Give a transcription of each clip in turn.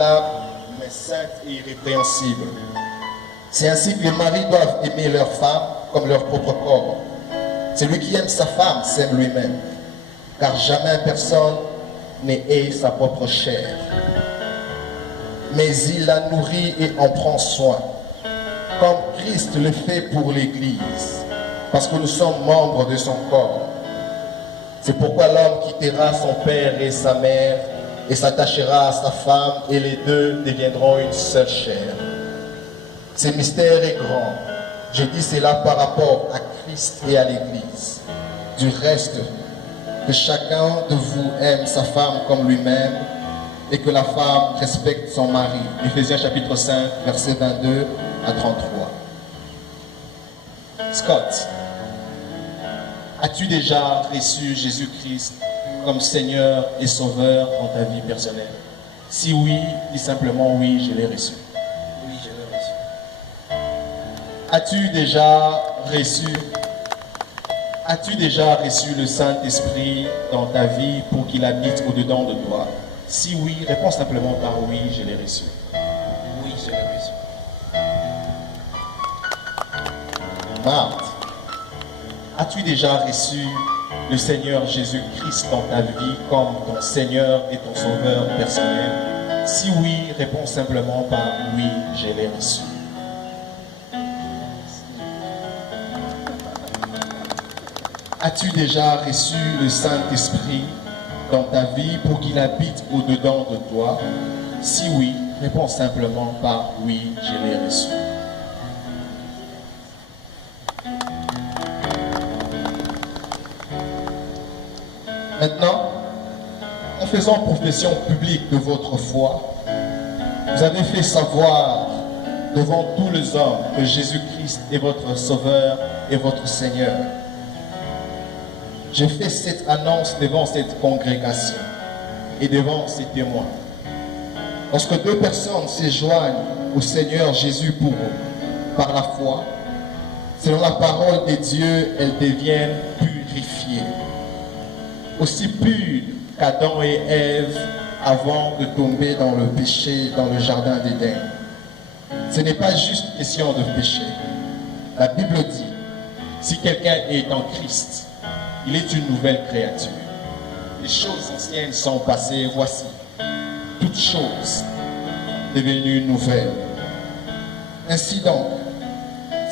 mais sainte et irrépréhensible. C'est ainsi que les maris doivent aimer leur femme comme leur propre corps. Celui qui aime sa femme s'aime lui-même, car jamais personne n'hait sa propre chair. Mais il la nourrit et en prend soin, comme Christ le fait pour l'Église, parce que nous sommes membres de son corps. C'est pourquoi l'homme quittera son père et sa mère et s'attachera à sa femme, et les deux deviendront une seule chair. Ce mystère est grand. Je dis cela par rapport à Christ et à l'Église. Du reste, que chacun de vous aime sa femme comme lui-même, et que la femme respecte son mari. Éphésiens chapitre 5, versets 22 à 33. Scott, as-tu déjà reçu Jésus-Christ comme Seigneur et Sauveur dans ta vie personnelle? Si oui, dis simplement oui, je l'ai reçu. Oui, je l'ai reçu. As-tu déjà reçu le Saint-Esprit dans ta vie pour qu'il habite au-dedans de toi? Si oui, réponds simplement par oui, je l'ai reçu. Oui, je l'ai reçu. Marthe, as-tu déjà reçu le Seigneur Jésus-Christ dans ta vie comme ton Seigneur et ton Sauveur personnel? Si oui, réponds simplement par oui, je l'ai reçu. As-tu déjà reçu le Saint-Esprit dans ta vie pour qu'il habite au-dedans de toi? Si oui, réponds simplement par oui, je l'ai reçu. Maintenant, en faisant profession publique de votre foi, vous avez fait savoir devant tous les hommes que Jésus-Christ est votre Sauveur et votre Seigneur. Je fais cette annonce devant cette congrégation et devant ces témoins. Lorsque deux personnes se joignent au Seigneur Jésus pour eux, par la foi, selon la parole de Dieu, elles deviennent purifiées. Aussi pures qu'Adam et Ève avant de tomber dans le péché dans le jardin d'Éden. Ce n'est pas juste question de péché. La Bible dit, si quelqu'un est en Christ, il est une nouvelle créature. Les choses anciennes sont passées, voici, toutes choses devenues nouvelles. Ainsi donc,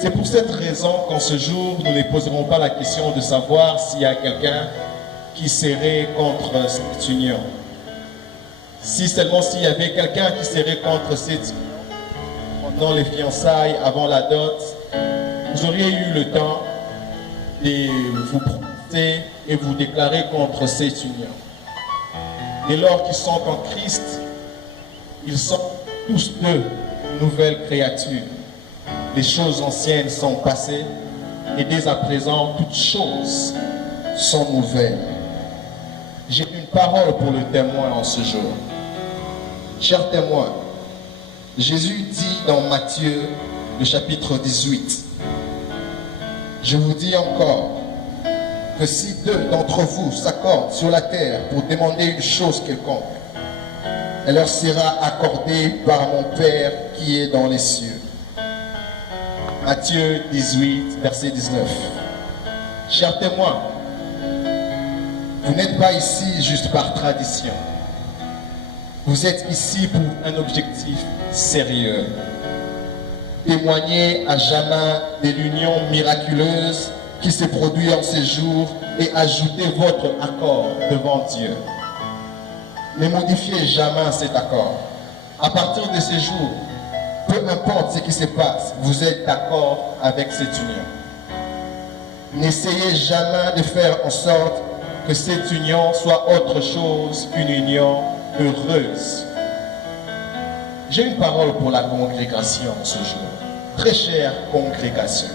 c'est pour cette raison qu'en ce jour, nous ne poserons pas la question de savoir s'il y a quelqu'un qui serait contre cette union. Si seulement s'il y avait quelqu'un qui serait contre cette union, pendant les fiançailles, avant la dot, vous auriez eu le temps de vous prononcer et vous déclarer contre cette union. Dès lors qu'ils sont en Christ, ils sont tous deux nouvelles créatures. Les choses anciennes sont passées et dès à présent, toutes choses sont nouvelles. J'ai une parole pour le témoin en ce jour. Chers témoins, Jésus dit dans Matthieu, le chapitre 18, « Je vous dis encore que si deux d'entre vous s'accordent sur la terre pour demander une chose quelconque, elle leur sera accordée par mon Père qui est dans les cieux. » Matthieu 18, verset 19. Chers témoins, vous n'êtes pas ici juste par tradition. Vous êtes ici pour un objectif sérieux. Témoigner à jamais de l'union miraculeuse qui se produit en ces jours et ajouter votre accord devant Dieu. Ne modifiez jamais cet accord. À partir de ces jours, peu importe ce qui se passe, vous êtes d'accord avec cette union. N'essayez jamais de faire en sorte que cette union soit autre chose qu'une union heureuse. J'ai une parole pour la congrégation ce jour. Très chère congrégation.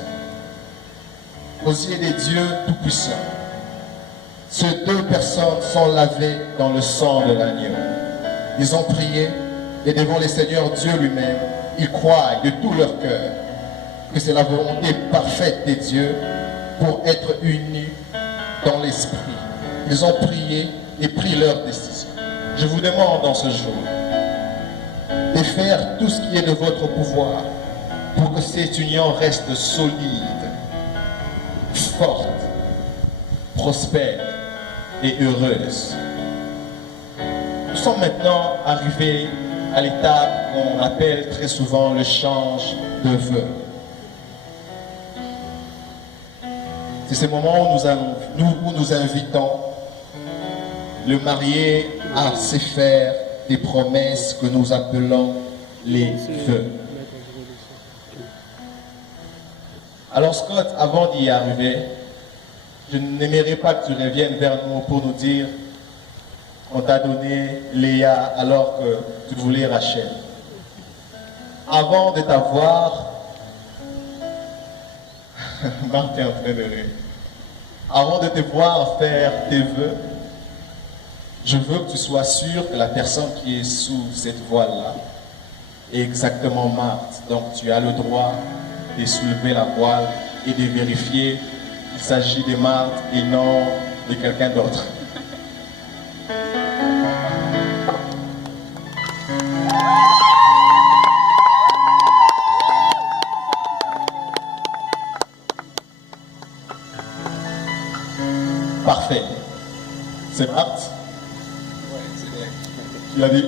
Aux yeux de Dieu Tout-Puissant, ces deux personnes sont lavées dans le sang de l'agneau. Ils ont prié et devant le Seigneur Dieu lui-même, ils croient de tout leur cœur que c'est la volonté parfaite de Dieu pour être unis dans l'esprit. Ils ont prié et pris leur décision. Je vous demande en ce jour, de faire tout ce qui est de votre pouvoir pour que cette union reste solide, forte, prospère et heureuse. Nous sommes maintenant arrivés à l'étape qu'on appelle très souvent le change de vœux. C'est ce moment où nous invitons le marié à se faire des promesses que nous appelons les vœux. Alors Scott, avant d'y arriver, je n'aimerais pas que tu reviennes vers nous pour nous dire qu'on t'a donné Léa alors que tu voulais Rachel. Avant de t'avoir, Marc est en train de rire. Avant de te voir faire tes vœux, je veux que tu sois sûr que la personne qui est sous cette voile-là est exactement Marthe. Donc tu as le droit de soulever la voile et de vérifier qu'il s'agit de Marthe et non de quelqu'un d'autre. Parfait. C'est Marthe? Ouais, c'est vrai. Tu as dit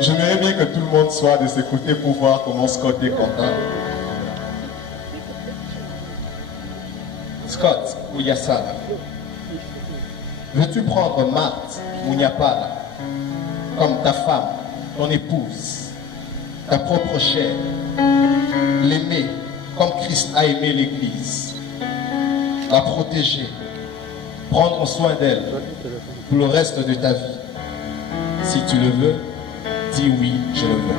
J'aimerais bien que tout le monde soit de ce côté pour voir comment Scott est content. Scott, Ouyasala, veux-tu prendre Marthe Mouniapala comme ta femme, ton épouse, ta propre chair, l'aimer comme Christ a aimé l'Église, la protéger, prendre soin d'elle pour le reste de ta vie? Si tu le veux, dis oui, je le veux.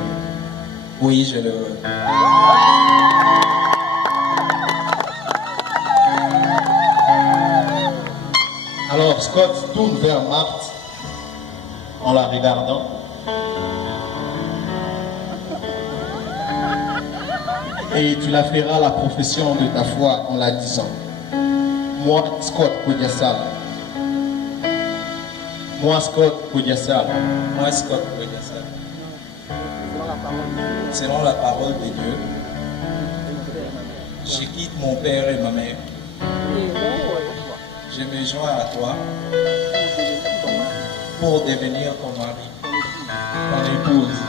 Oui, je le veux. Alors Scott tourne vers Marthe en la regardant. Et tu la feras la profession de ta foi en la disant: moi, Scott Kodiasala. Moi, Scott Kodiasala. Moi, Scott Kodiasala. Selon la parole de Dieu, je quitte mon père et ma mère. Je me joins à toi pour devenir ton mari, ton épouse,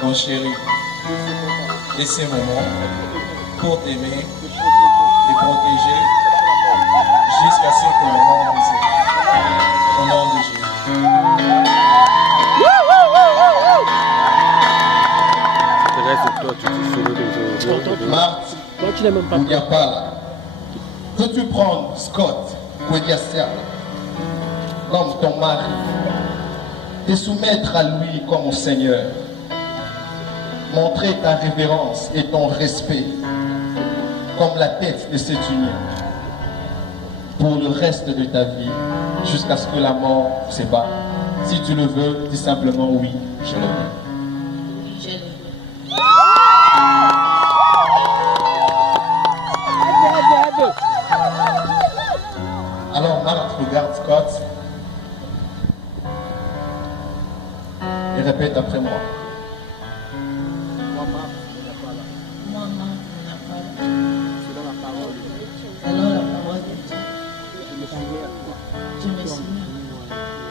ton chéri. Et ces moments pour t'aimer et protéger jusqu'à ce que le monde nous aime. Au nom de Jésus. Marthe Mouniapala, peux-tu prendre Scott Kodiasala comme ton mari, te soumettre à lui comme au Seigneur, montrer ta révérence et ton respect comme la tête de cette union pour le reste de ta vie jusqu'à ce que la mort vous sépare? Si tu le veux, dis simplement oui, je le veux. Oui, je le veux. Alors Marthe regarde Scott et répète après moi. Moi, Marthe, on n'a pas là. Selon la parole de Dieu. Je me soumets à toi.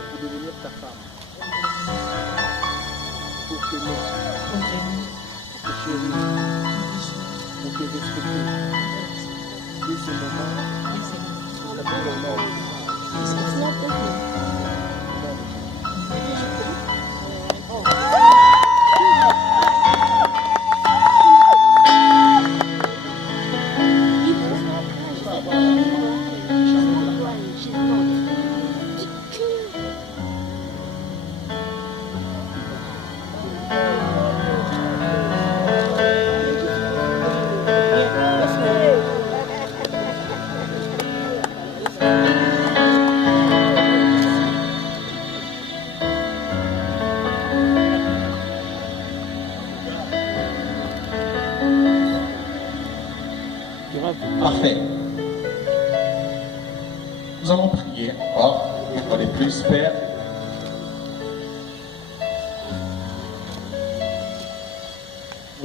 Pour devenir ta femme, pour t'aimer, Pour t'aimer, pour te chérir, pour te respecter. Dès ce moment, la vie de mort. Parfait. Nous allons prier encore, une fois de plus, Père.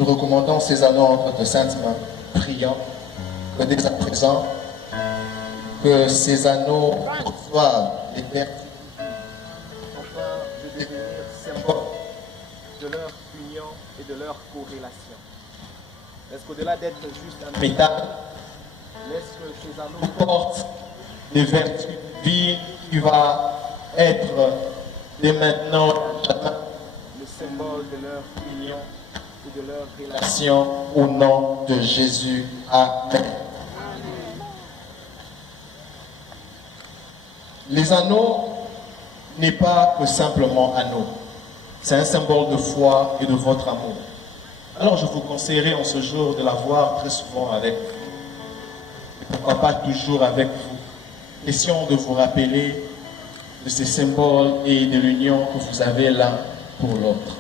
nous recommandons ces anneaux entre de saintes mains, priant que dès à présent, que ces anneaux reçoivent les vertus afin de devenir symbole de leur union et de leur corrélation. Est-ce qu'au-delà d'être juste un métal, laisse que ces anneaux portent des vertus divines qui va être dès maintenant le symbole de leur union et de leur relation. relation au nom de Jésus. Amen. Les anneaux n'est pas que simplement anneaux. C'est un symbole de foi et de votre amour. Alors je vous conseillerais en ce jour de l'avoir très souvent avec vous. Et pourquoi pas toujours avec vous. Question de vous rappeler de ces symboles et de l'union que vous avez l'un pour l'autre.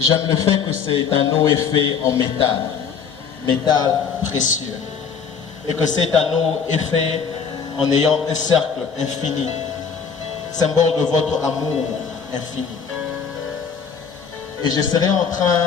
J'aime le fait que cet anneau est fait en métal, métal précieux. Et que cet anneau est fait en ayant un cercle infini, symbole de votre amour infini. Et je serai en train